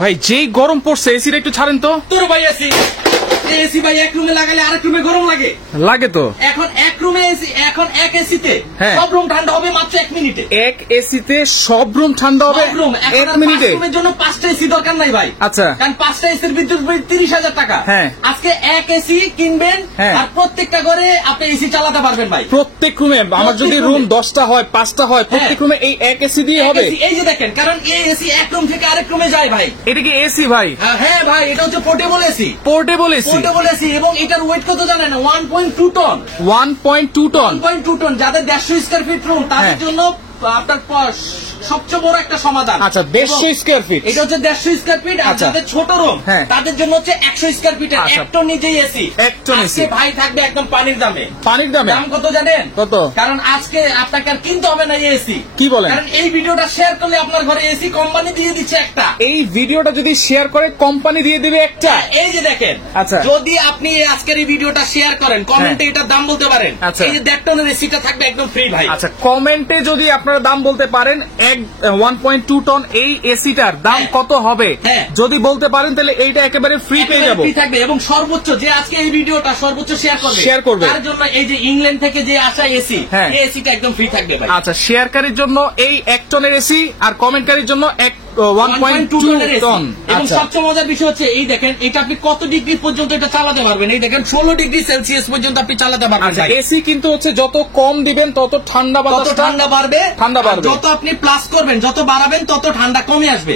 ভাই যেই গরম পড়ছে এসিটা একটু ছাড়েন তো। তোর ভাই এসি ভাই এক রুমে লাগালে আরেক রুমে গরম লাগে। লাগে তো। এখন এক রুমে এসি, এখন এক এসিতে সব রুম ঠান্ডা হবে মাত্র 1 মিনিটে। এক এসিতে সব রুম ঠান্ডা হবে 1 মিনিটে। রুমের জন্য 5টা এসি দরকার নাই ভাই। আচ্ছা, কারণ 5টা এসির বিদ্যুৎ বিল 30,000 টাকা। আজকে এক এসি কিনবেন আর প্রত্যেকটা ঘরে আপনি এসি চালাতে পারবেন ভাই। প্রত্যেক রুমে আমার যদি রুম 10টা হয় 5টা হয় প্রত্যেক রুমে এই এক এসি দিয়ে হবে। এই যে দেখেন, কারণ এই এসি এক রুম থেকে আরেক রুমে যায় ভাই। এটা কি এসি ভাই? হ্যাঁ ভাই, এটা হচ্ছে portable AC. Portable AC, portable AC. এবং এটার ওয়েট কত জানেন? 1.2 টন। 1.2 টন। 1.2 টন। যাদের 150 স্কয়ার ফিট রুম তাদের জন্য আপনার সবচেয়ে বড় একটা সমাধান। আচ্ছা, 150 স্কয়ার ফিট। এটা হচ্ছে 150 স্কয়ার ফিট। আর যাদের ছোট রুম তাদের জন্য হচ্ছে 100 স্কয়ার ফিটের এক টন নিজেই এসি। এক টন এসি ভাই থাকবে একদম পানির দামে। পানির দামে? দাম কত জানেন? কত? কারণ আজকে আপনাকে আর কিনতে হবে না এসি। কি বলেন? কারণ এই ভিডিওটা শেয়ার করলে আপনার ঘরে এসি কোম্পানি দিয়ে দিচ্ছে একটা। এই ভিডিওটা যদি শেয়ার করে কোম্পানি দিয়ে দিবে একটা। এই যে দেখেন, আচ্ছা, যদি আপনি আজকের এই ভিডিওটা শেয়ার করেন, কমেন্টে এটার দাম বলতে পারেন। এই যে 1.5 টনের এসিটা থাকবে একদম ফ্রি ভাই। আচ্ছা, কমেন্টে যদি আপনারা দাম বলতে পারেন 1.2 টন এই এসিটার দাম কত হবে যদি বলতে পারেন তাহলে এইটা একেবারে ফ্রি পেয়ে যাবো। ফ্রি থাকবে। এবং সর্বোচ্চ যে আজকে এই ভিডিওটা সর্বোচ্চ শেয়ার করবে তার জন্য এই যে ইংল্যান্ড থেকে যে আসা এসি, এই এসিটা একদম ফ্রি থাকবে ভাই। আচ্ছা, শেয়ারকারীর জন্য এই 1 টনের এসি আর কমেন্টকারীর জন্য 1.2 টন। এবং সবচেয়ে মজার বিষয় হচ্ছে এই দেখেন, এটা আপনি কত ডিগ্রি পর্যন্ত এটা চালাতে পারবেন। এই দেখেন 16 ডিগ্রি সেলসিয়াস পর্যন্ত আপনি চালাতে পারবেন। এসি কিন্তু হচ্ছে যত কম দিবেন তত ঠান্ডা বাড়বে। যত আপনি প্লাস করবেন, যত বাড়াবেন তত ঠান্ডা কমে আসবে।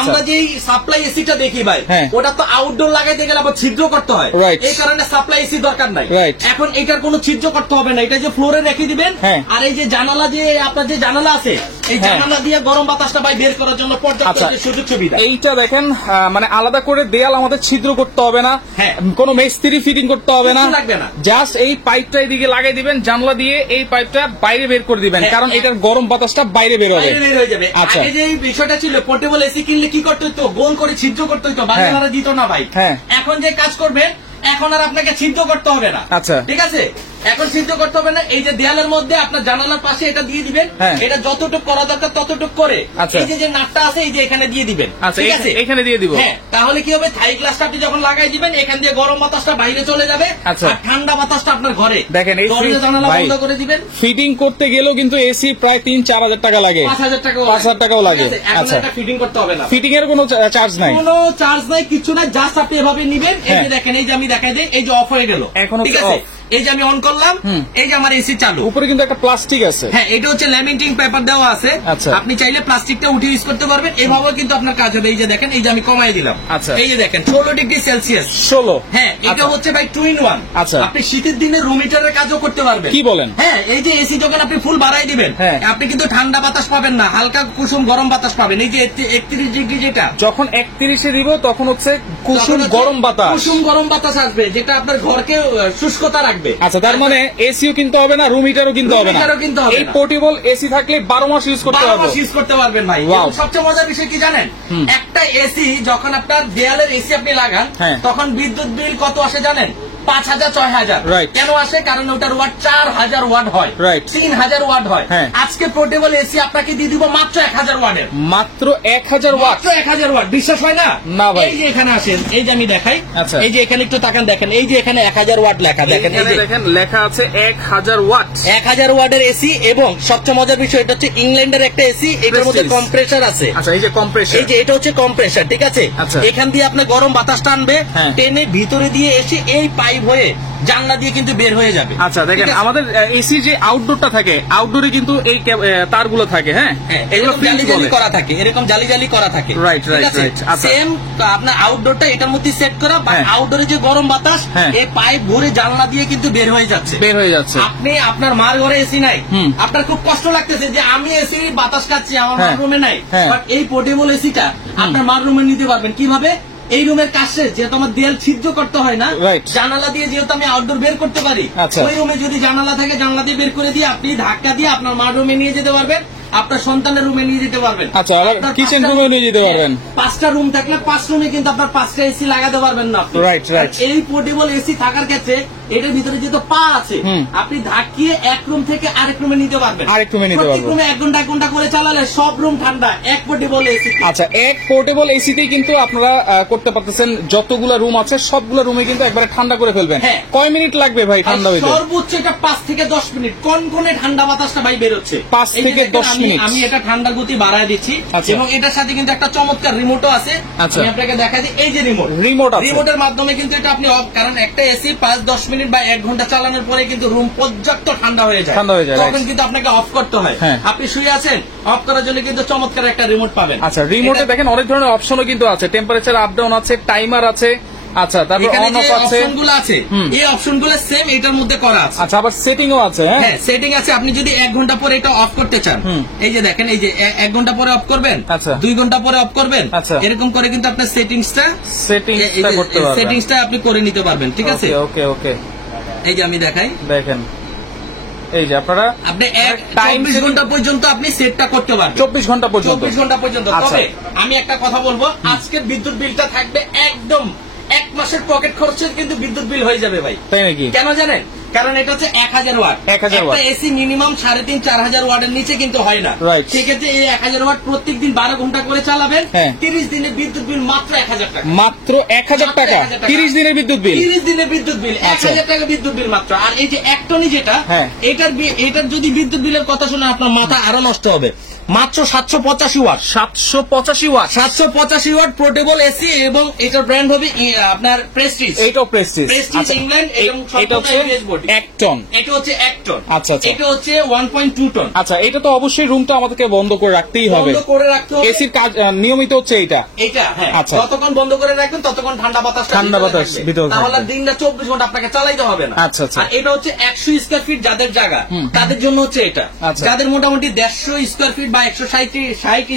আমরা যে সাপ্লাই এসিটা দেখি ভাই, ওটা তো আউটডোর লাগাইতে গেলে আবার ছিদ্র করতে হয়। এই কারণে সাপ্লাই এসি দরকার নাই। এখন এটার কোনো ছিদ্র করতে হবে না। এটা যে ফ্লোরে রেখে দিবেন। আর এই যে জানালা, যে আপনার যে জানালা আছে, এই জানালা দিয়ে গরম বাতাসটা ভাই বের করার জন্য পর্যাপ্ত সুযোগ সুবিধা। এইটা দেখেন, মানে আলাদা করে দেয়াল আমাদের ছিদ্র করতে হবে না, কোনো মিস্ত্রি ফিটিং করতে হবে না, জাস্ট এই পাইপটা এদিকে লাগাই দিবেন জানলা দিয়ে, এই পাইপটা বাইরে বের করে দিবেন, কারণ এটার গরম বাতাসটা বাইরে বের হবে। আচ্ছা, এই যে বিষয়টা ছিল, পোর্টেবল এসি কিনলে কি করতে হতো? গোল করে ছিদ্র করতে হতো, বাড়ি দিত না ভাই। এখন যে কাজ করবেন, এখন আর আপনাকে ছিদ্র করতে হবে না। আচ্ছা, ঠিক আছে, এখন ছিদ্র করতে হবে না। এই যে দেয়ালের মধ্যে আপনার জানালার পাশে এটা দিয়ে দিবেন। এটা যতটুকু করা দরকার ততটুকু করে এই যে নাটটা আছে এই যে এখানে দিয়ে দিবেন। ঠিক আছে, এখানে দিয়ে দিব। তাহলে কি হবে? থাই গ্লাসটা আপনি যখন লাগাই দিবেন, এখান দিয়ে গরম বাতাসটা বাইরে চলে যাবে আর ঠান্ডা বাতাসটা আপনার ঘরে। দেখেন, এই জানালা বন্ধ করে দিবেন। ফিটিং করতে গেলেও কিন্তু এসি প্রায় 3-4 হাজার টাকা লাগে, 5,000 টাকাও লাগে। আচ্ছা, এটা ফিটিং করতে হবে না। ফিটিং এর কোনো চার্জ নাই, কোনো চার্জ নাই, কিছু না। জাস্ট আপনি এভাবে নিবেন। এই যে দেখেন, এই যে আমি দেখাই দিই, এই যে অফ হয়ে গেল। ঠিক আছে, এই যে আমি অন করলাম, এই যে আমার এসি চালু। উপরে কিন্তু একটা প্লাস্টিক আছে। এটা হচ্ছে ল্যামিনেটিং পেপার দেওয়া আছে। আপনি চাইলে প্লাস্টিকটা উঠে ইউজ করতে পারবেন। এভাবেও কিন্তু আপনার কাজ হবে। এই যে দেখেন, এই যে আমি কমাই দিলাম। এই যে দেখেন 16 ডিগ্রি সেলসিয়াস। 16? এটা হচ্ছে ভাই 2 in 1। আপনি শীতের দিনে রুম হিটারের কাজও করতে পারবেন। কি বলেন? এই যে এসি যখন আপনি ফুল বাড়াই দিবেন, আপনি কিন্তু ঠান্ডা বাতাস পাবেন না, হালকা কুসুম গরম বাতাস পাবেন। এই যে 31 ডিগ্রি, যেটা যখন 31-এ দিব তখন হচ্ছে কুসুম গরম বাতাস আসবে, যেটা আপনার ঘরকে শুষ্কতা রাখবে। আচ্ছা, তার মানে এসিও কিনতে হবে না, রুম হিটারও কিনতে হবে না। এই পোর্টেবল এসি থাকলে 12 মাস ইউজ করতে পারবেন ভাই। সবচেয়ে মজার বিষয় কি জানেন? একটা এসি যখন আপনার দেয়ালের এসি আপনি লাগান, তখন বিদ্যুৎ বিল কত আসে জানেন? 5,000-6,000। কেন আসে? কারণ ওটার ওয়াট 4,000 ওয়াট হয়, 3,000 ওয়াট হয়। আজকে পোর্টেবল এসি আপনাকে দিয়ে দিব মাত্র 1,000 ওয়াটের। মাত্র 1,000 ওয়াট? 1,000 ওয়াট। বিশ্বাস হয় না? না ভাই। এই যে এখানে আসেন, এই যে আমি দেখাই। এই যে এখানে একটু তাকান, দেখেন এই যে এখানে 1,000 ওয়াট লেখা। দেখেন, এই যে দেখেন লেখা আছে 1,000 ওয়াট। 1,000 ওয়াটের এসি। এবং সবচেয়ে মজার বিষয়, এটা হচ্ছে ইংল্যান্ডের একটা এসি। এটার মধ্যে কম্প্রেসার আছে। আচ্ছা, এই যে কম্প্রেসার, এই যে এটা হচ্ছে কম্প্রেসার। ঠিক আছে, এখান দিয়ে আপনি গরম বাতাস টানবে, টেনে ভিতরে দিয়ে এসে এই পাইপ হয়ে জানলা দিয়ে কিন্তু বের হয়ে যাবে। আচ্ছা, দেখেন আমাদের এসি যে আউটডোরটা থাকে, আউটডোরে কিন্তু এই তারগুলো থাকে। এগুলো জালি করা থাকে, এরকম জালি করা থাকে। রাইট। সেম আপনার আউটডোরটা এটার মধ্যে সেট করা, বা আউটডোরে যে গরম বাতাস এই পাইপ ঘুরে জানলা দিয়ে কিন্তু বের হয়ে যাচ্ছে। আপনি আপনার মার ঘরে এসি নাই, আপনার খুব কষ্ট লাগতেছে যে আমি এসি বাতাস খাচ্ছি, আমার মার রুমে নাই। বাট এই পোর্টেবল এসিটা আপনার মার রুমে নিতে পারবেন। কিভাবে? এই রুমের কাছে যেহেতু আমার দেয়াল ছিদ্র করতে হয় না, জানালা দিয়ে যেহেতু আমি আউটডোর বের করতে পারি, ওই রুমে যদি জানালা থাকে জানালা দিয়ে বের করে দিয়ে আপনি ধাক্কা দিয়ে আপনার মার রুমে নিয়ে যেতে পারবেন। আপনার সন্তানের রুমে নিয়ে যেতে পারবেন। আচ্ছা, কিচেন রুমে নিয়ে যেতে পারবেন। 5টা রুম থাকলে 5 রুমে কিন্তু আপনার 5টা এসি লাগাতে পারবেন না। Right right. এই পোর্টেবল এসি থাকার ক্ষেত্রে এটার ভিতরে যেহেতু পা আছে, আপনি ধাকিয়ে এক রুম থেকে আরেক রুমে নিতে পারবেন। প্রত্যেক রুমে 1 ঘন্টা 1 ঘন্টা করে চালালে সব রুম ঠান্ডা এক পোর্টেবল এসি। আচ্ছা, এক পোর্টেবল এসিতেই কিন্তু আপনারা করতে পারতেছেন, যতগুলো রুম আছে সবগুলো রুমে কিন্তু একবারে ঠান্ডা করে ফেলবেন। কয় মিনিট লাগবে ভাই ঠান্ডা হইতে? সর্বোচ্চ এটা 5 থেকে 10 মিনিট কনকনে ঠান্ডা বাতাসটা ভাই বের হচ্ছে। 5 থেকে 10 মিনিট। আমি এটা ঠান্ডা গতি বাড়ায় দিচ্ছি এবং এটার সাথে কিন্তু একটা চমৎকার রিমোটও আছে। আমি আপনাকে দেখাই দিই, এই যে রিমোটের মাধ্যমে কিন্তু এটা আপনি অফ, কারণ একটা এসি 5-10 মিনিট বা 1 ঘন্টা চালানোর পরে কিন্তু রুম পর্যাপ্ত ঠান্ডা হয়ে যায়, তখন কিন্তু আপনাকে অফ করতে হয়। আপনি শুয়ে আছেন, অফ করার জন্য কিন্তু চমৎকার একটা রিমোট পাবেন। আচ্ছা, রিমোটে দেখেন অনেক ধরনের অপশনও কিন্তু আছে, টেম্পারেচার আপ ডাউন আছে, টাইমার আছে। আচ্ছা, তারপর অন অফ আছে, অপশনগুলো আছে, এই অপশনগুলো সেম এটার মধ্যে করা আছে। আচ্ছা, আবার সেটিংও আছে। হ্যাঁ, সেটিং আছে। আপনি যদি 1 ঘন্টা পরে এটা অফ করতে চান, এই যে দেখেন, এই যে 1 ঘন্টা পরে অফ করবেন, 2 ঘন্টা পরে অফ করবেন, এরকম করে কিন্তু আপনার সেটিংসটা করতে পারবেন, সেটিংসটা আপনি করে নিতে পারবেন। ঠিক আছে, ওকে ওকে। এই যে আমি দেখাই, দেখেন এই যে আপনি 24 ঘন্টা পর্যন্ত আপনি সেটটা করতে পারবেন। 24 ঘন্টা পর্যন্ত। তবে আমি একটা কথা বলবো, আজকের বিদ্যুৎ বিলটা থাকবে একদম 1 মাসের পকেট খরচের কিন্তু বিদ্যুৎ বিল হয়ে যাবে ভাই। তাই নাকি? কেন জানেন? কারণ এটা হচ্ছে 1000 ওয়াট। একটা এসি মিনিমাম 3500-4000 ওয়াটের নিচে কিন্তু হয় না। সেক্ষেত্রে এই 1000 ওয়াট প্রত্যেকদিন 12 ঘন্টা করে চালাবেন, 30 দিনের বিদ্যুৎ বিল মাত্র 1000 টাকা। মাত্র 1000 টাকা 30 দিনের বিদ্যুৎ বিল। 30 দিনের বিদ্যুৎ বিল 1000 টাকা বিদ্যুৎ বিল মাত্র। আর এই যে একটনি যেটা, এটার যদি বিদ্যুৎ বিলের কথা শুনে আপনার মাথা আরো নষ্ট হবে। মাত্র 785 watt. 785 watt. 785 watt portable AC এবং এটার ব্র্যান্ড হবে আপনার প্রেস্টিজ। এইটাও প্রেস্টিজ। প্রেস্টিজ ইংল্যান্ড এবং এটা হচ্ছে 1 টন। এটা হচ্ছে 1 টন। আচ্ছা আচ্ছা। এটা হচ্ছে 1.2 টন। আচ্ছা, এটা তো অবশ্যই রুমটা আমাদেরকে বন্ধ করে রাখতেই হবে। বন্ধ করে রাখতে হবে। এসির কাজ নিয়মিত হচ্ছে এটা। হ্যাঁ। আচ্ছা, যতক্ষণ বন্ধ করে রাখবেন ততক্ষণ ঠান্ডা বাতাস ভিতরে থাকবে। তাহলে দিনটা 24 ঘন্টা আপনাকে চালাইতে হবে না। আচ্ছা আচ্ছা। আর এটা হচ্ছে 100 স্কয়ার ফিট যাদের জায়গা, তাদের জন্য হচ্ছে এটা। যাদের মোটামুটি 150 স্কয়ার ফিট বা 160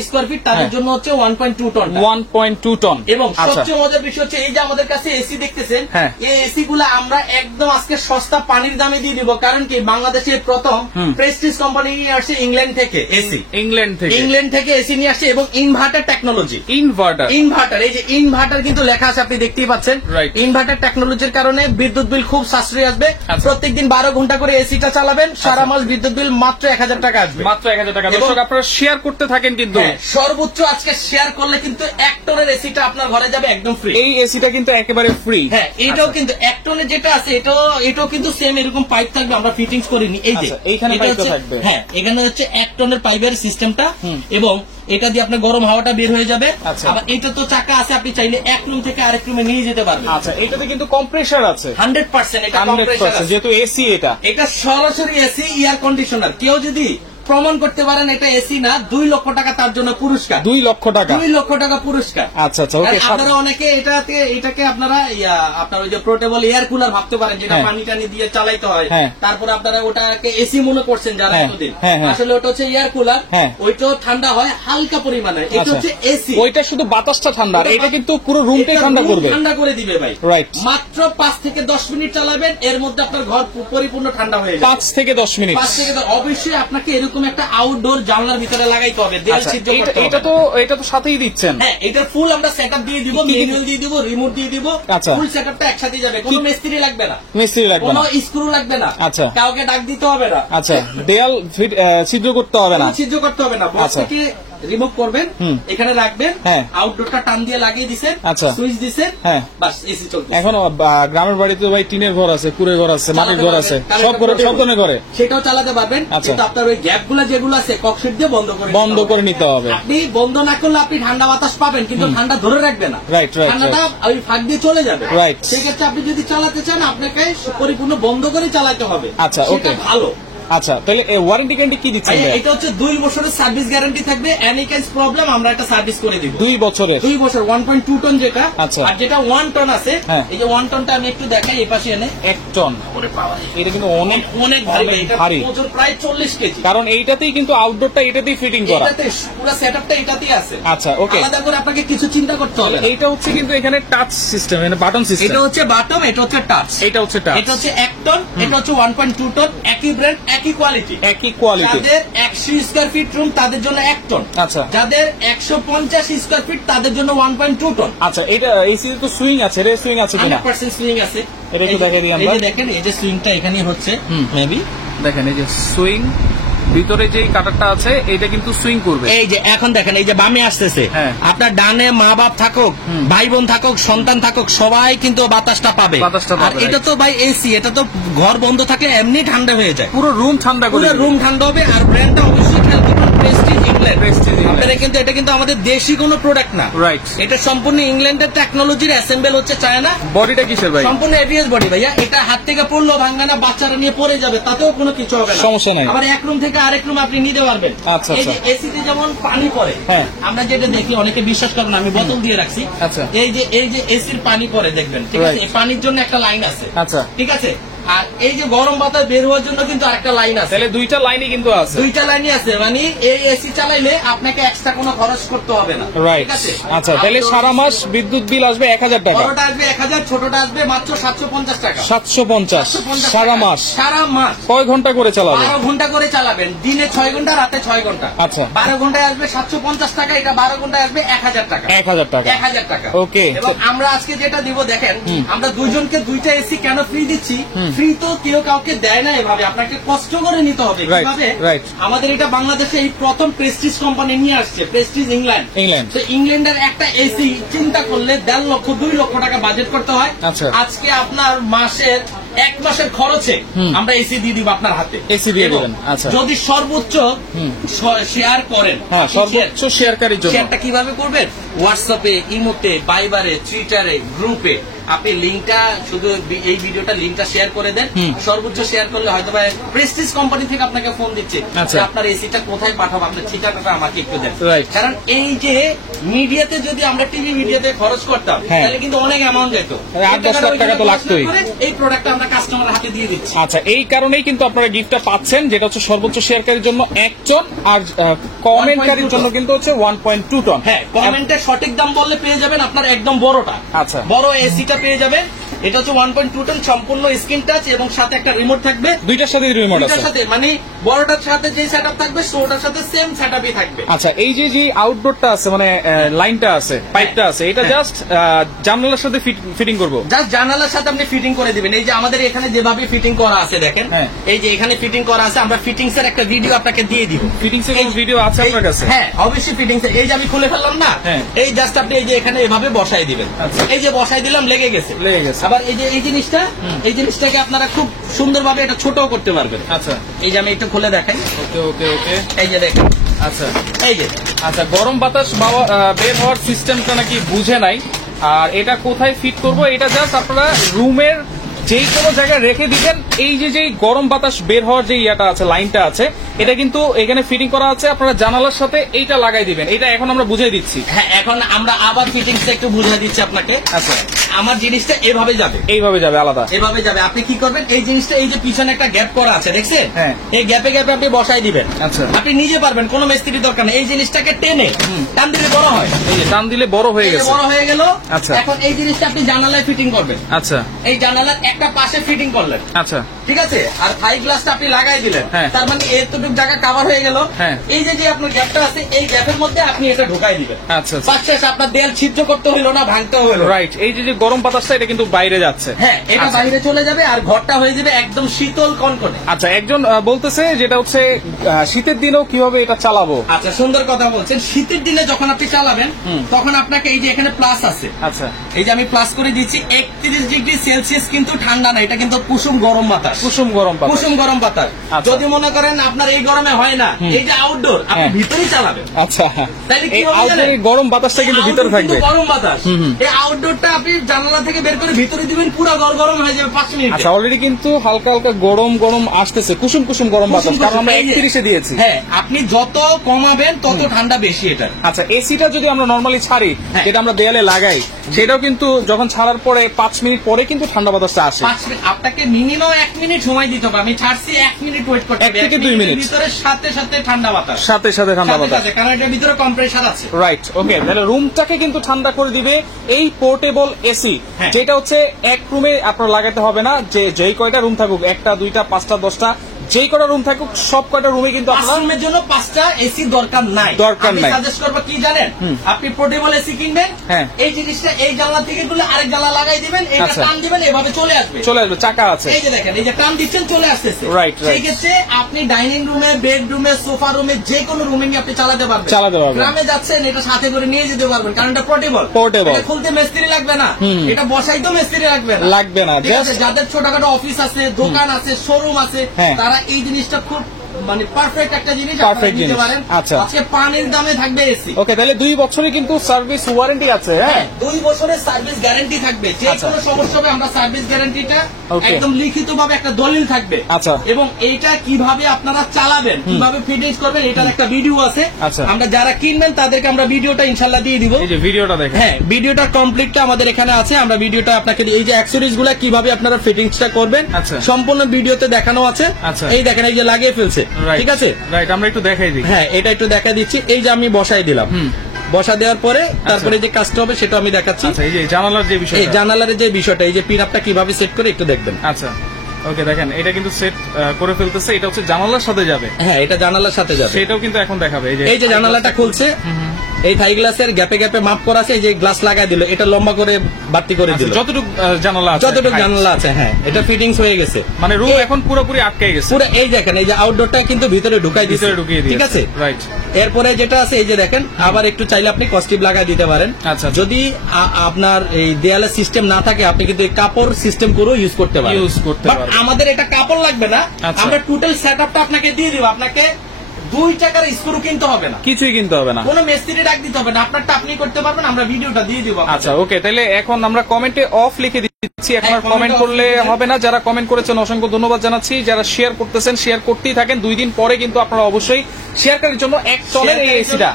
স্কয়ার ফিট, তাদের জন্য হচ্ছে 1.2 টন। 1.2 টন। এবং সবচেয়ে মজার বিষয় হচ্ছে, এই যে আমাদের কাছে এসি দেখতেছেন, এই এসি গুলা আমরা একদম আজকে সস্তা পানির দামে দিয়ে দিব। কারণ কি, বাংলাদেশের প্রথম প্রেস্টিজ কোম্পানি নিয়ে আসছে ইংল্যান্ড থেকে এসি। ইংল্যান্ড থেকে এসি নিয়ে আসছে এবং ইনভার্টার টেকনোলজি। ইনভার্টার, এই যে ইনভার্টার কিন্তু লেখা আছে, আপনি দেখতেই পাচ্ছেন। ইনভার্টার টেকনোলজির কারণে বিদ্যুৎ বিল খুব সাশ্রয়ী আসবে। প্রত্যেকদিন 12 ঘন্টা করে এসিটা চালাবেন, সারা মাস বিদ্যুৎ বিল মাত্র 1000 টাকা আসবে। মাত্র 1000 টাকা। দর্শক, আপনারা শেয়ার করতে থাকেন কিন্তু। সর্বোচ্চ আজকে শেয়ার করলে কিন্তু 1 টনের এসিটা আপনার ঘরে যাবে একদম ফ্রি। এই এসিটা কিন্তু একেবারে ফ্রি। হ্যাঁ, এটাও কিন্তু 1 টনের যেটা আছে, এটাও কিন্তু সেম এরকম পাইপ থাকবে, আমরা ফিটিংস করিনি। এই যে এইখানে পাইপটা থাকবে। হ্যাঁ, এখানে হচ্ছে 1 টনের পাইপের সিস্টেমটা এবং এটা দিয়ে আপনার গরম হাওয়াটা বের হয়ে যাবে। আবার এটা তো চাকা আছে, আপনি চাইলে এক রুম থেকে আরেক রুমে নিয়ে যেতে পারবেন। আচ্ছা, এটাতে কিন্তু কম্প্রেসার আছে 100%। এটা কম্প্রেসার আছে, যেহেতু এসি। এটা সরাসরি এসি এয়ার কন্ডিশনার। কেউ যদি প্রমাণ করতে পারেন এটা এসি না, 2 লক্ষ টাকা তার জন্য পুরস্কার। 2 লক্ষ টাকা। 2 লক্ষ টাকা পুরস্কার। আচ্ছা আচ্ছা, ওকে। আপনারা অনেকে এটাকে আপনারা আপনার ওই যে পোর্টেবল এয়ার কুলার ভাবতে পারেন, যেটা পানি টানি দিয়ে চালাইতে হয়। তারপর আপনারা ওটাকে এসি মনে করছেন যারা এতদিন। আসলে ওটা হচ্ছে এয়ার কুলার। ওইটাও ঠান্ডা হয় হালকা পরিমাণে। এটা হচ্ছে এসি। ওইটা শুধু বাতাসটা ঠান্ডা, আর এটা কিন্তু পুরো রুমটাই ঠান্ডা করবে। ঠান্ডা করে দিবে ভাই। রাইট। মাত্র 5 থেকে 10 মিনিট চালাবেন, এর মধ্যে আপনার ঘর পরিপূর্ণ ঠান্ডা হয়ে যাবে। 5 থেকে 10 মিনিট। 5 থেকে 10। অবশ্যই আপনাকে এরকম একটা আউটডোর জানলার ভিতরে লাগাইতে হবে। এটা তো সাথেই দিচ্ছেন। হ্যাঁ, এটা ফুল আমরা সেটআপ দিয়ে দিব, ম্যানুয়াল দিয়ে দিব, রিমোট দিয়ে দিব। ফুল সেটআপটা একসাথে যাবে। কোনো মিস্ত্রি লাগবে না, কোনো স্ক্রু লাগবে না। আচ্ছা, কাউকে ডাক দিতে হবে না। আচ্ছা, দেয়াল ছিদ্র করতে হবে না। বক্স থেকে রিমুভ করবেন, এখানে রাখবেন, আউটডোরটা টান দিয়ে লাগিয়ে দিবেন, সুইচ দিবেন, বাস এসি চলবে। এখন গ্রামের বাড়িতে ভাই টিনের ঘর আছে, কুড়ে ঘর আছে, মাটির ঘর আছে, সব ধরনের ঘরে সেটাও চালাতে পারবেন। কিন্তু আপনার ওই গ্যাপগুলো যেগুলো আছে ককশিট দিয়ে বন্ধ করে নিতে হবে। আপনি বন্ধ না করলে আপনি ঠান্ডা বাতাস পাবেন, কিন্তু ঠান্ডা ধরে রাখবে না। ঠান্ডাটা ওই ফাঁক দিয়ে চলে যাবে। সেক্ষেত্রে আপনি যদি চালাতে চান, আপনাকে পরিপূর্ণ বন্ধ করে চালাতে হবে। আচ্ছা, ওকে, ভালো। আচ্ছা, তাহলে ওয়ারেন্টি গ্যারান্টি কি দিচ্ছেন? এটা হচ্ছে 2 বছরের সার্ভিস গ্যারান্টি থাকবে। এনি কাইন্ড প্রবলেম আমরা এটা সার্ভিস করে দিব। 2 বছরের। 2 বছর 1.2 টন যেটা। আচ্ছা। আর যেটা 1 টন আছে, এই যে 1 টনটা আমি একটু দেখাই, এই পাশে এনে। 1 টন। ওরে বাবা, এটা কিন্তু অনেক ভারী। এটা ওজন প্রায় 40 কেজি। কারণ এইটাতেই কিন্তু আউটডোরটা এটাতেই ফিটিং করা। এটাতে পুরো সেটআপটা এটাতেই আছে। আচ্ছা, ওকে। আলাদা করে আপনাকে কিছু চিন্তা করতে হবে না। এইটা হচ্ছে কিন্তু এখানে টাচ সিস্টেম, মানে বাটন সিস্টেম। এটা হচ্ছে বাটন, এটা হচ্ছে টাচ। এটা হচ্ছে 1 টন, এটা হচ্ছে 1.2 টন। একই ব্র্যান্ড, একই কোয়ালিটি। যাদের 100 স্কয়ার ফিট রুম তাদের জন্য 1 টন। আচ্ছা। যাদের 150 স্কয়ার ফিট তাদের জন্য 1.2 টন। আচ্ছা, এটা এসি তো সুইং আছে, রে সুইং আছে কিনা? 100% সুইং আছে। এটা একটু দেখাই দিই আমরা। এই যে দেখেন, এই যে সুইংটা এখানেই হচ্ছে মেবি, দেখেন এই যে সুইং, ভিতরে যে কাটারটা আছে এটা কিন্তু সুইং করবে। এই যে এখন দেখেন, এই যে বামে আসতেছে, আপনার ডানে মা বাপ থাকুক, ভাই বোন থাকুক, সন্তান থাকুক, সবাই কিন্তু বাতাসটা পাবে। আর এটা তো ভাই এসি, এটা তো ঘর বন্ধ থাকে এমনি ঠান্ডা হয়ে যায়, পুরো রুম ঠান্ডা করে, পুরো রুম ঠান্ডা হবে। আর ব্র্যান্ডটা অবশ্যই খেয়াল করবেন, প্রেস্টিজ ইংল্যান্ড। আপনারা কিন্তু এটা কিন্তু আমাদের দেশি কোনো প্রোডাক্ট না, রাইট। এটা সম্পূর্ণ ইংল্যান্ডের টেকনোলজির অ্যাসেম্বল হচ্ছে চায়না। বডিটা কিসের ভাই? সম্পূর্ণ এবিএস বডি ভাইয়া। এটা হাত থেকে পড়লো ভাঙবে না, বাচ্চারা নিয়ে পড়ে যাবে, তাতেও কোনো কিছু হবে না, সমস্যা নাই। আবার এক রুম থেকে আরেক রুম আপনি নিতে পারবেন। আচ্ছা, এই যে এসিতে যেমন পানি পড়ে, আমরা যেটা দেখি, অনেকে বিশ্বাস করে না, আমি বোতল দিয়ে রাখছি। আচ্ছা। এই যে এসির পানি পড়ে দেখবেন, ঠিক আছে, এই পানির জন্য একটা লাইন আছে। আচ্ছা, ঠিক আছে। আর এই যে গরম বাতাস বের হওয়ার জন্য কিন্তু আরেকটা লাইন আছে। তাহলে দুইটা লাইনই কিন্তু আছে, দুইটা লাইনই আছে, মানে এই এসি চালাইলে আপনাকে এক্সট্রা কোনো খরচ করতে হবে না, রাইট। আচ্ছা, তাহলে সারা মাস বিদ্যুৎ বিল আসবে 1000 টাকা, বড়টা আসবে 1000, ছোটটা আসবে মাত্র 750 টাকা। 750 সারা মাস। সারা মাস কয় ঘন্টা করে চালাবেন? 12 ঘন্টা করে চালাবেন, দিনে 6 ঘন্টা, রাতে 6 ঘন্টা। আচ্ছা, 12 ঘন্টায় আসবে 750 টাকা, এটা 12 ঘন্টায় আসবে 1000 টাকা। 1000 টাকা, 1000 টাকা। ওকে। এবং আমরা আজকে যেটা দিব দেখেন, আমরা দুইজনকে দুইটা এসি কেন ফ্রি দিচ্ছি? ফ্রি তো কেউ কাউকে দেয় না এভাবে, আপনাকে কষ্ট করে নিতে হবে। কিভাবে? আমাদের এটা বাংলাদেশে এই প্রথম প্রেস্টিজ কোম্পানি নিয়ে আসছে, প্রেস্টিজ ইংল্যান্ড। তো ইংল্যান্ডের একটা এসি চিন্তা করলে 1.5 লক্ষ 2 লক্ষ টাকা বাজেট করতে হয়। আজকে আপনার মাসের 1 মাসের খরচে আমরা এসি দিয়ে দিব আপনার হাতে, এসি দিয়ে দিবেন। আচ্ছা, যদি সর্বোচ্চ শেয়ার করেন, সর্বোচ্চ শেয়ারকারীর জন্য শেয়ারটা কিভাবে করবেন? হোয়াটসঅ্যাপে, ইমোতে, ভাইবারে, টুইটারে, গ্রুপে আপনি লিঙ্কটা, শুধু এই ভিডিওটা লিঙ্কটা শেয়ার করে দেন। সর্বোচ্চ শেয়ার করলে হয়তো প্রেস্টিজ কোম্পানি থেকে আপনাকে ফোন দিচ্ছে, আপনার এসিটা কোথায় পাঠাবো, আপনার ঠিকানাটা আমাকে একটু দেন। কারণ এই যে মিডিয়াতে যদি আমরা টিভি মিডিয়াতে খরচ করতাম, তাহলে কিন্তু অনেক অ্যামাউন্ট যেত, 8-10 লাখ টাকা তো লাগতোই। এই প্রোডাক্টটা আমরা কাস্টমারের হাতে দিয়ে দিচ্ছি। আচ্ছা, এই কারণেই কিন্তু আপনারা গিফটটা পাচ্ছেন, যেটা হচ্ছে সর্বোচ্চ শেয়ারকারীর জন্য 1 টন, আর কমেন্টকারীর জন্য কিন্তু হচ্ছে 1.2 টন। হ্যাঁ, কমেন্টের সঠিক দাম বললে পেয়ে যাবেন আপনার একদম বড়টা। আচ্ছা, বড় এসিটা পেয়ে যাবেন। এটা হচ্ছে 1.2 টন, সম্পূর্ণ স্ক্রিন টাচ এবং সাথে একটা রিমোট থাকবে। দুইটার সাথে রিমোট আছে, সাথে মানে বড়টার সাথে যে সেটআপ থাকবে, ছোটটার সাথে সেম সেটআপই থাকবে। আচ্ছা, এই যে আউটডোরটা আছে, মানে লাইনটা আছে, পাইপটা আছে, এটা জাস্ট জানালার সাথে ফিটিং করব। জাস্ট জানালার সাথে আপনি ফিটিং করে দিবেন। এই যে আমাদের এখানে যেভাবে ফিটিং করা আছে দেখেন, এই যে এখানে ফিটিং করা আছে, আমরা ফিটিংস এর একটা ভিডিও আপনাকে দিয়ে দিব। ফিটিংস এর ভিডিও আছে আপনার কাছে? হ্যাঁ, অবশ্যই ফিটিংস। এই যে আমি খুলে ফেললাম না, এই জাস্ট আপনি এই যে এখানে এভাবে বসাই দিবেন। এই যে বসাই দিলাম, লেগে গেছে। আবার এই যে এই জিনিসটাকে আপনারা খুব সুন্দরভাবে এটা ছোটও করতে পারবেন। আচ্ছা, এই যে আমি একটু খুলে দেখাই। ওকে ওকে ওকে, এই যে দেখেন। আচ্ছা, এই যে আচ্ছা, গরম বাতাস বের হওয়ার সিস্টেমটা নাকি বুঝে নাই, আর এটা কোথায় ফিট করব, এটা জাস্ট আপনারা রুমের যেই কোনো জায়গায় রেখে দিবেন। এই যে গরম বাতাস বের হওয়ার যে ইয়াটা আছে, লাইনটা আছে, এটা কিন্তু এখানে ফিটিং করা আছে, আপনারা জানালার সাথে এইটা লাগাই দিবেন। এটা এখন আমরা বুঝাই দিচ্ছি। হ্যাঁ, এখন আমরা আবার ফিটিংসটা একটু বুঝাই দিচ্ছি আপনাকে। আচ্ছা, আমার জিনিসটা এভাবে যাবে, এইভাবে যাবে, আলাদা এভাবে যাবে। আপনি কি করবেন, এই জিনিসটা, এই যে পিছনে একটা গ্যাপ করা আছে দেখছেন, এই গ্যাপে গ্যাপে আপনি বসাই দিবেন। আচ্ছা, আপনি নিজে পারবেন, কোনো মিস্ত্রি দরকার নেই। এই জিনিসটাকে টেনে টান দিলে বড় হয়, এই যে টান দিলে বড় হয়ে গেছে, বড় হয়ে গেল। আচ্ছা, এখন এই জিনিসটা আপনি জানালায় ফিটিং করবেন। আচ্ছা, এই জানালার একটা পাশে ফিটিং করলেন। আচ্ছা, ঠিক আছে। আর থাই গ্লাসটা আপনি লাগাই দিলেন, তার মানে এতটুকু জায়গা কভার হয়ে গেল। এই যে আপনার গ্যাপটা আছে, এই গ্যাপের মধ্যে আপনি এটা ঢুকাই দিবেন। আচ্ছা, পাশে আপনার দেয়াল ছিদ্র করতে হইলো না, ভাঙতে হইলো। রাইট। এই যে গরম বাতাসটা এটা কিন্তু বাইরে যাচ্ছে। হ্যাঁ, এটা বাইরে চলে যাবে, আর ঘরটা হয়ে যাবে একদম শীতল কনকনে। আচ্ছা, একজন বলতেছে যেটা হচ্ছে শীতের দিনেও কিভাবে এটা চালাবো। আচ্ছা, সুন্দর কথা বলছেন। শীতের দিনে যখন আপনি চালাবেন, তখন আপনাকে এই যে এখানে প্লাস আছে, আচ্ছা, এই যে আমি প্লাস করে দিচ্ছি, 31 ডিগ্রি সেলসিয়াস কিন্তু ঠান্ডা না, এটা কিন্তু কুসুম গরম বাতাস। কুসুম গরম বাতাস। যদি মনে করেন আপনার এই গরমে হয় না, এই যে আউটডোর, আপনি ভিতরেই চালাবেন। আচ্ছা, তাহলে কি হবে, গরম বাতাসটা কিন্তু ভিতরে থাকবে, গরম বাতাস। এই আউটডোরটা আপনি জানালা থেকে বের করে ভিতরে দিবেন, পুরো গরম হয়ে যাবে 5 মিনিট। আচ্ছা, অলরেডি কিন্তু হালকা হালকা গরম আসতেছে, কুসুম গরম বাতাস, কারণ আমরা 31 এ দিয়েছি। হ্যাঁ, আপনি যত কমাবেন তত ঠান্ডা বেশি এটা। আচ্ছা, এসিটা যদি আমরা নরমালি ছাড়ি, যেটা আমরা দেয়ালে লাগাই, সেটাও কিন্তু যখন ছাড়ার পরে 5 মিনিট পরে কিন্তু ঠান্ডা বাতাসটা আসে। 5 মিনিট আপনাকে মিনিমাম 1 মিনিট সময় দিতে হবে। আমি ছাড়ছি 1 মিনিট ওয়েট করতে হবে, 1 থেকে 2 মিনিট ভিতরে সাথে ঠান্ডা বাতাস, সাথে ঠান্ডা বাতাস, কারণ এটার ভিতরে কম্প্রেসার আছে। রাইট, ওকে। তাহলে রুমটাকে কিন্তু ঠান্ডা করে দিবে এই পোর্টেবল এসি, যেটা হচ্ছে এক রুমে আপনার লাগাতে হবে না, যে যেই কয়টা রুম থাকুক, 1টা 2টা 5টা 10টা যে কটা রুম থাকুক সব কটা রুমে কিন্তু আপনার রুমের জন্য 5টা এসি দরকার নাই। আমি সাজেস্ট করব কি জানেন, আপনি পোর্টেবল এসি কিনবেন, এই জিনিসটা এই জানলা থেকে তুলে আরেক জানলা লাগাই দিবেন, এটা টান দিবেন, এভাবে চলে আসবে, চাকা আছে, এই যে দেখেন, এই যে টান দিচ্ছেন চলে আসতেছে। রাইট। সেই ক্ষেত্রে আপনি ডাইনিং রুমে, বেডরুমে, সোফা রুমে, যে কোনো রুমে নিয়ে আপনি চালাতে পারবেন। গ্রামে যাচ্ছেন এটা সাথে করে নিয়ে যেতে পারবেন, কারণ এটা পোর্টেবল। খুলতে মিস্ত্রি লাগবে না, এটা বসাইতেও মিস্ত্রি লাগবে না। যাদের ছোটখাটো অফিস আছে, দোকান আছে, শোরুম আছে, তারা এই জিনিসটা খুব মানে পারফেক্ট একটা জিনিস নিতে পারেন। আজকে পানির দামে থাকবে এসি। ওকে, তাহলে 2 বছরের কিন্তু সার্ভিস ওয়ারেন্টি আছে। হ্যাঁ, 2 বছরের সার্ভিস গ্যারান্টি থাকবে। যে কোনো সমস্যা হবে আমরা সার্ভিস গ্যারান্টিটা একদম লিখিতভাবে একটা দলিল থাকবে। এবং এইটা কিভাবে আপনারা চালাবেন, কিভাবে ফিটিংস করবেন, এটার একটা ভিডিও আছে। আমরা যারা কিনবেন তাদেরকে আমরা ভিডিওটা ইনশাআল্লাহ দিয়ে দিব। এই যে ভিডিওটা দেখেন, হ্যাঁ, ভিডিওটা কমপ্লিটটা আমাদের এখানে আছে। আমরা ভিডিওটা আপনাকে এই যে অ্যাকসেসরিজ গুলা কিভাবে আপনারা ফিটিংসটা করবেন সম্পূর্ণ ভিডিওতে দেখানো আছে। এই দেখেন, এই যে লাগিয়ে ফেলছে, ঠিক আছে? রাইট, আমরা একটু দেখাই দিই। হ্যাঁ, এটা একটু দেখাই দিচ্ছি। এই যে আমি বসাই দিলাম, বসা দেওয়ার পরে তারপরে যে কাজটা হবে সেটা আমি দেখাচ্ছি। এই যে জানালার যে বিষয়, এই জানালার যে বিষয়টা, এই যে পিন আপটা কিভাবে সেট করে একটু দেখবেন। আচ্ছা, ওকে, দেখেন এটা কিন্তু সেট করে ফেলতেছে। এটা হচ্ছে জানালার সাথে যাবে। হ্যাঁ, এটা জানালার সাথে যাবে, সেটাও কিন্তু এখন দেখাবে। এই যে জানালাটা খুলছে, এই থাই গ্লাসের গ্যাপে গ্যাপে মাপ করা আছে। এই যে গ্লাস লাগাই দিল, এটা লম্বা করে বাড়তি করে দিল, যতটুকু জানালা আছে। হ্যাঁ, এটা ফিটিংস হয়ে গেছে, মানে রুম এখন পুরোপুরি আটকে গেছে পুরো। এই দেখেন, এই যে আউটডোরটা কিন্তু ভিতরে ঢুকিয়ে দিয়েছে, ঠিক আছে? রাইট। এরপরে যেটা আছে, এই যে দেখেন, আবার একটু চাইলে আপনি কস্টিপ লাগাই দিতে পারেন। আচ্ছা, যদি আপনার এই দেয়ালের সিস্টেম না থাকে, আপনি কিন্তু কাপড় সিস্টেম করেও ইউজ করতে পারেন। আমাদের এটা কাপড় লাগবে না, আমরা টোটাল সেটআপটা আপনাকে দিয়ে দিব। আপনাকে 2 টাকার স্ক্রু কিনতে হবে না, কিছুই কিনতে হবে না, কোনো মিস্ত্রি ডাক দিতে হবে না, আপনারটা আপনি করতে পারবেন। আমরা ভিডিওটা দিয়ে দিব। আচ্ছা, ওকে, তাহলে এখন আমরা কমেন্টে অফ লিখে দিচ্ছি। এখন কমেন্ট করলে হবে না। যারা কমেন্ট করেছেন অসংখ্য ধন্যবাদ জানাচ্ছি। যারা শেয়ার করতেছেন, শেয়ার করতেই থাকেন। 2 দিন পরে কিন্তু আপনারা অবশ্যই শেয়ারকারীর জন্য 1 টনের এই এসিটা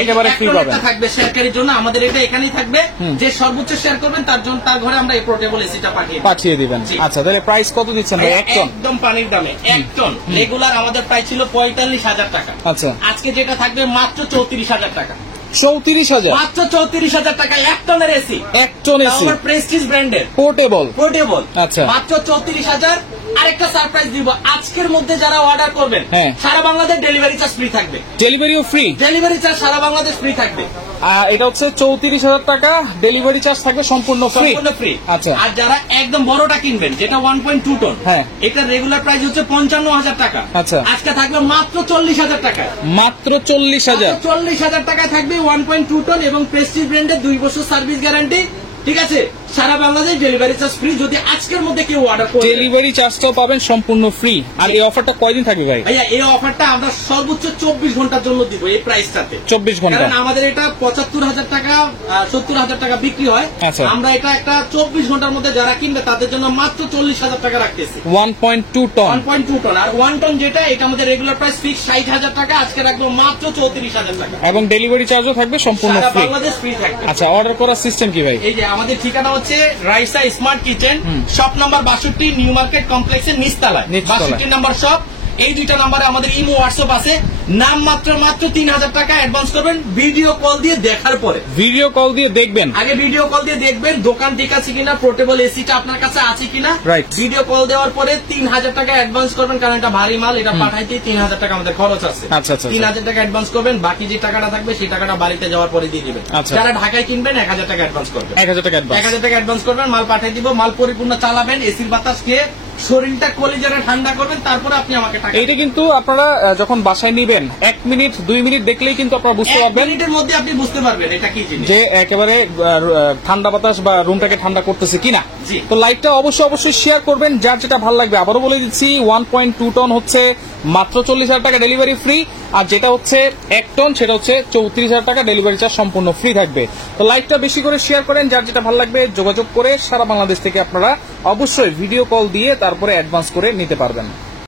একেবারে ফ্রি পাবেন। থাকবে শেয়ারকারীর জন্য, আমাদের এটা এখানেই থাকবে। যে সর্বোচ্চ শেয়ার করবেন তার জন্য, তার ঘরে আমরা এই পোর্টেবল এসিটা পাঠিয়ে দিবেন। আচ্ছা, তাহলে প্রাইস কত দিচ্ছেন ভাই? 1 টন একদম পানির দামে। 1 টন রেগুলার আমাদের প্রাইস ছিল 45,000 টাকা। আচ্ছা, আজকে যেটা থাকবে মাত্র 34,000 টাকা। 34,000, মাত্র 34,000 টাকা 1 টনের এসি। 1 টন এসি, আমার প্রেস্টিজ ব্র্যান্ডের পোর্টেবল। আচ্ছা, মাত্র 34,000। আরেকটা সারপ্রাইজ দিব, আজকের মধ্যে যারা অর্ডার করবেন সারা বাংলাদেশ ডেলিভারি চার্জ ফ্রি থাকবে। ডেলিভারিও ফ্রি, ডেলিভারি চার্জ সারা বাংলাদেশ ফ্রি থাকবে। এটা হচ্ছে 34,000 টাকা, ডেলিভারি চার্জ থাকবে সম্পূর্ণ ফ্রি। আচ্ছা, আর যারা একদম বড়টা কিনবেন, যেটা 1.2 টন, এটা রেগুলার প্রাইস হচ্ছে 55,000 টাকা। আচ্ছা, আজকে থাকবে মাত্র 40,000 টাকা। মাত্র 40,000 টাকা থাকবে 1.2 টন এবং প্রেস্টিজ ব্র্যান্ডের 2 বছর সার্ভিস গ্যারান্টি, ঠিক আছে? সারা বাংলাদেশ ডেলিভারি চার্জ ফ্রি। যদি আজকের মধ্যে কেউ অর্ডার করে, ডেলিভারি চার্জটাও পাবেন সম্পূর্ণ ফ্রি। আর এই অফারটা কয়দিন থাকবে ভাই? ভাইয়া, এই অফারটা আমরা সর্বোচ্চ 24 ঘন্টার জন্য দিব এই প্রাইসটাতে। 24 ঘন্টা, কারণ আমাদের এটা 75,000 টাকা 70,000 টাকা বিক্রি হয়। আমরা এটা একটা 24 ঘন্টার মধ্যে যারা কিনবে তাদের জন্য মাত্র 40,000 টাকা রাখতেছি। 1.2 টন। আর 1 টন যেটা, এটা আমাদের রেগুলার প্রাইস ফিক্স 60,000 টাকা। আজকে রাখবো মাত্র 34,000 টাকা এবং ডেলিভারি চার্জও থাকবে সম্পূর্ণ ফ্রি। বাংলাদেশ ফ্রি থাকবে। আচ্ছা, অর্ডার করার সিস্টেম কি ভাই? এই যে আমাদের ঠিকানা হচ্ছে Raisa smart kitchen, shop number 62, new market কমপ্লেক্সের নিচতলায়। 62 নাম্বার শপ। এই 2টা নাম্বারে আমাদের ইমো হোয়াটসঅ্যাপ আছে। নাম মাত্র 3,000 টাকা অ্যাডভান্স করবেন ভিডিও কল দিয়ে দেখার পরে। ভিডিও কল দিয়ে দেখবেন, আগে ভিডিও কল দিয়ে দেখবেন দোকান ঠিক আছে কিনা, পোর্টেবল এসিটা আপনার কাছে আছে কিনা। ভিডিও কল দেওয়ার পরে 3,000 টাকা অ্যাডভান্স করবেন, কারণ এটা ভারী মাল, এটা পাঠাইতে 3,000 টাকা আমাদের খরচ আছে। 3,000 টাকা অ্যাডভান্স করবেন, বাকি যে টাকাটা থাকবে সেই টাকাটা বাড়িতে যাওয়ার পরে দিয়ে দিবেন। যারা ঢাকায় কিনবেন 1,000 টাকা অ্যাডভান্স করবেন। 1,000 টাকা অ্যাডভান্স করবেন, মাল পাঠিয়ে দিব। মাল পরিপূর্ণ চালাবেন, এসির বাতাস খেয়ে শরীরটা কলিজারে ঠান্ডা করবেন, তারপরে আপনি আমাকে টাকা। এইটা কিন্তু আপনারা যখন বাসায় নিবেন 1 মিনিট 2 মিনিট দেখলেই কিন্তু আপনারা বুঝতে পারবেন। 1 মিনিটের মধ্যে আপনি বুঝতে পারবেন এটা কি জিনিস, যে একেবারে ঠান্ডা বাতাস বা রুমটাকে ঠান্ডা করতেছে কিনা। তো লাইটটা অবশ্যই শেয়ার করবেন, যার যেটা ভালো লাগবে। আবারও বলে দিচ্ছি, 1.2 টন হচ্ছে মাত্র 40,000 টাকা ডেলিভারি ফ্রি, আর যেটা হচ্ছে 1 টন সেটা হচ্ছে 34,000 টাকা ডেলিভারি চার্জ সম্পূর্ণ ফ্রি থাকবে। তো লাইটটা বেশি করে শেয়ার করেন, যার যেটা ভালো লাগবে যোগাযোগ করে সারা বাংলাদেশ থেকে আপনারা অবশ্যই ভিডিও কল দিয়ে তারপরে অ্যাডভান্স করে নিতে পারবেন।